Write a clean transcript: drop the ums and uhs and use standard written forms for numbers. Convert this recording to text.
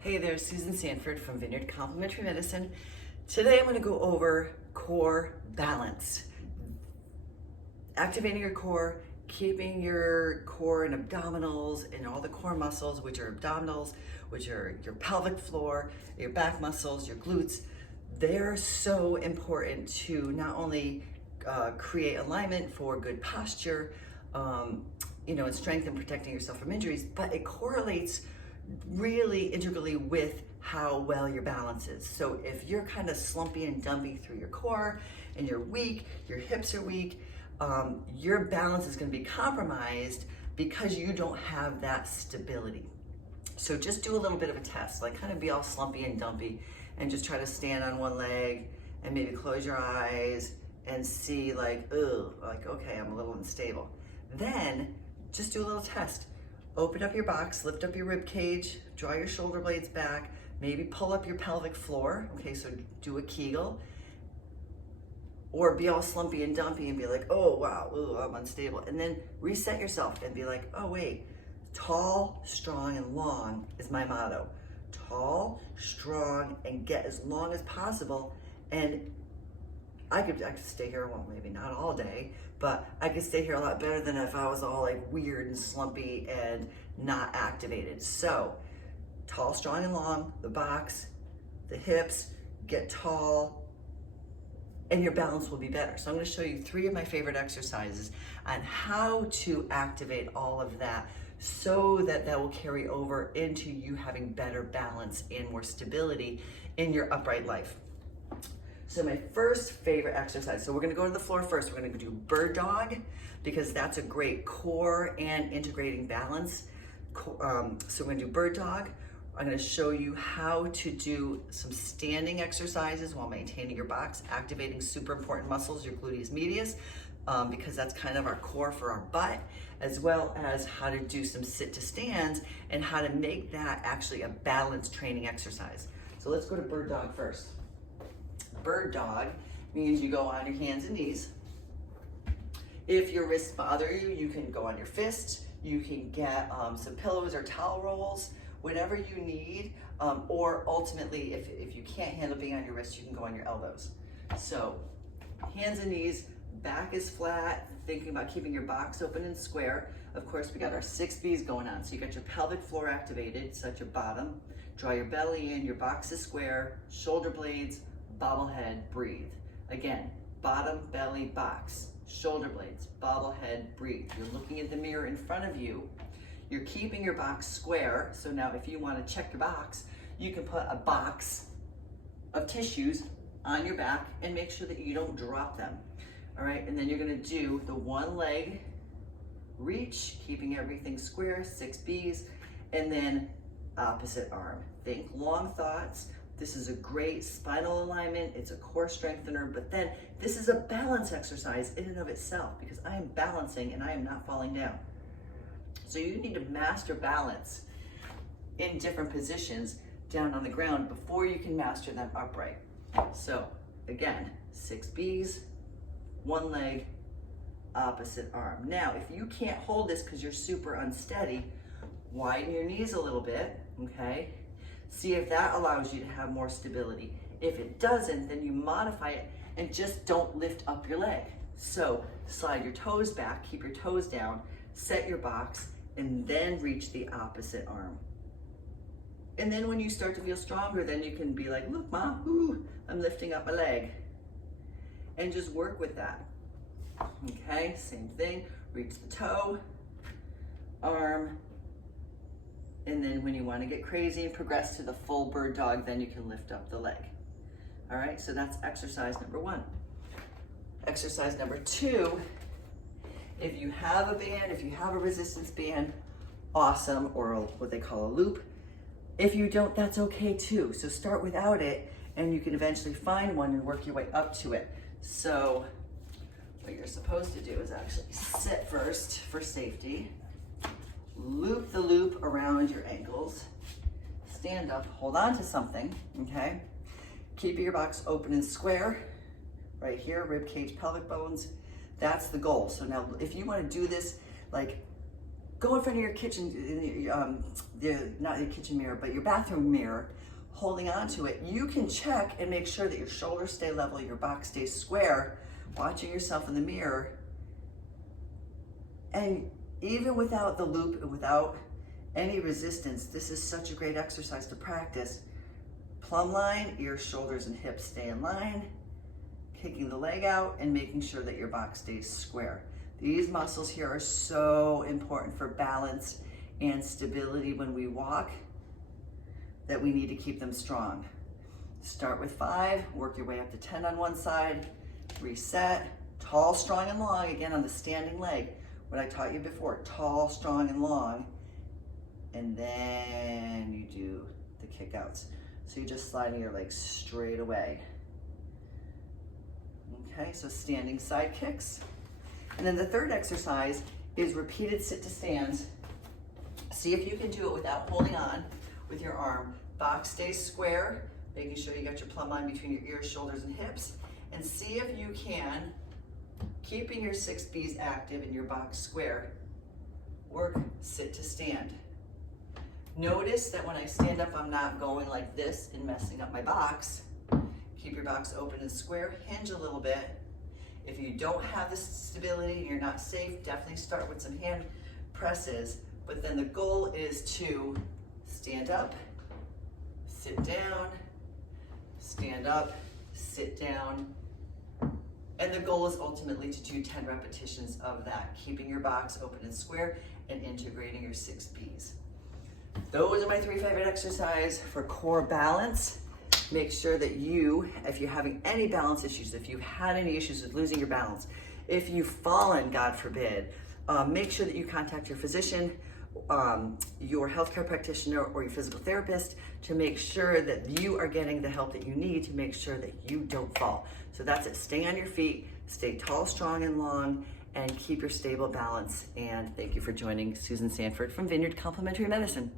Hey there, Susan Sanford from Vineyard Complementary Medicine. Today I'm going to go over core balance. Activating your core, keeping your core and abdominals and all the core muscles, which are abdominals, which are your pelvic floor, your back muscles, your glutes. They're so important to not only create alignment for good posture, and strength and protecting yourself from injuries, but it correlates really integrally with how well your balance is. So if you're kind of slumpy and dumpy through your core and you're weak, your hips are weak, your balance is going to be compromised because you don't have that stability. So just do a little bit of a test, like kind of be all slumpy and dumpy and just try to stand on one leg and maybe close your eyes and see like, okay, I'm a little unstable. Then just do a little test. Open up your box, lift up your rib cage, draw your shoulder blades back, maybe pull up your pelvic floor. Okay, so do a Kegel. Or be all slumpy and dumpy and be like, oh wow, I'm unstable. And then reset yourself and be like, oh wait, tall, strong, and long is my motto. Tall, strong, and get as long as possible. And I could stay here, well, maybe not all day, but I could stay here a lot better than if I was all like weird and slumpy and not activated. So tall, strong, and long, the box, the hips, get tall, and your balance will be better. So I'm going to show you 3 of my favorite exercises on how to activate all of that so that that will carry over into you having better balance and more stability in your upright life. So my first favorite exercise, so we're gonna go to the floor first. We're gonna do bird dog because that's a great core and integrating balance. So we're gonna do bird dog. I'm gonna show you how to do some standing exercises while maintaining your box, activating super important muscles, your gluteus medius, because that's kind of our core for our butt, as well as how to do some sit to stands and how to make that actually a balance training exercise. So let's go to bird dog first. Bird dog means you go on your hands and knees. If your wrists bother you, you can go on your fists. You can get some pillows or towel rolls, whatever you need. Or ultimately, if you can't handle being on your wrists, you can go on your elbows. So hands and knees, back is flat, thinking about keeping your box open and square. Of course, we got our 6 B's going on. So you got your pelvic floor activated, so at your bottom. Draw your belly in, your box is square, shoulder blades, bobblehead, breathe. Again, bottom, belly, box, shoulder blades, bobblehead, breathe. You're looking at the mirror in front of you. You're keeping your box square. So now if you want to check your box, you can put a box of tissues on your back and make sure that you don't drop them. All right, and then you're going to do the one leg reach, keeping everything square, 6 B's, and then opposite arm. Think long thoughts. This is a great spinal alignment. It's a core strengthener, but then this is a balance exercise in and of itself because I am balancing and I am not falling down. So you need to master balance in different positions down on the ground before you can master them upright. So again, 6 B's, one leg, opposite arm. Now, if you can't hold this because you're super unsteady, widen your knees a little bit, okay? See if that allows you to have more stability. If it doesn't, then you modify it and just don't lift up your leg. So slide your toes back, keep your toes down, set your box, and then reach the opposite arm. And then when you start to feel stronger, then you can be like, look, Mom, I'm lifting up my leg. And just work with that. Okay, same thing, reach the toe, arm, and then when you want to get crazy and progress to the full bird dog, then you can lift up the leg. All right, so that's exercise number 1. Exercise number 2, if you have a band, if you have a resistance band, awesome, or what they call a loop. If you don't, that's okay too. So start without it and you can eventually find one and work your way up to it. So what you're supposed to do is actually sit first for safety. Loop the loop around your ankles, stand up, hold on to something, okay? Keep your box open and square, right here, rib cage, pelvic bones. That's the goal. So now if you want to do this like go in front of your kitchen, not your kitchen mirror, but your bathroom mirror, holding on to it. You can check and make sure that your shoulders stay level, your box stays square, watching yourself in the mirror. And even without the loop and without any resistance, this is such a great exercise to practice. Plumb line, your shoulders and hips stay in line, kicking the leg out and making sure that your box stays square. These muscles here are so important for balance and stability when we walk, that we need to keep them strong. Start with 5, work your way up to 10 on one side, reset, tall, strong, and long, again on the standing leg. What I taught you before, tall, strong, and long, and then you do the kick outs. So you're just sliding your legs straight away. Okay, so standing side kicks. And then the third exercise is repeated sit to stands. See if you can do it without holding on with your arm. Box stays square, making sure you got your plumb line between your ears, shoulders, and hips. And see if you can, keeping your 6 Bs active and your box square, work sit to stand. Notice that when I stand up, I'm not going like this and messing up my box. Keep your box open and square, hinge a little bit. If you don't have the stability and you're not safe, definitely start with some hand presses. But then the goal is to stand up, sit down, stand up, sit down. And the goal is ultimately to do 10 repetitions of that, keeping your box open and square and integrating your 6 Bs. Those are my 3 favorite exercises for core balance. Make sure that you, if you're having any balance issues, if you've had any issues with losing your balance, if you've fallen, God forbid, make sure that you contact your physician, your healthcare practitioner, or your physical therapist to make sure that you are getting the help that you need to make sure that you don't fall. So that's it. Stay on your feet, stay tall, strong, and long, and keep your stable balance. And thank you for joining Susan Sanford from Vineyard Complementary Medicine.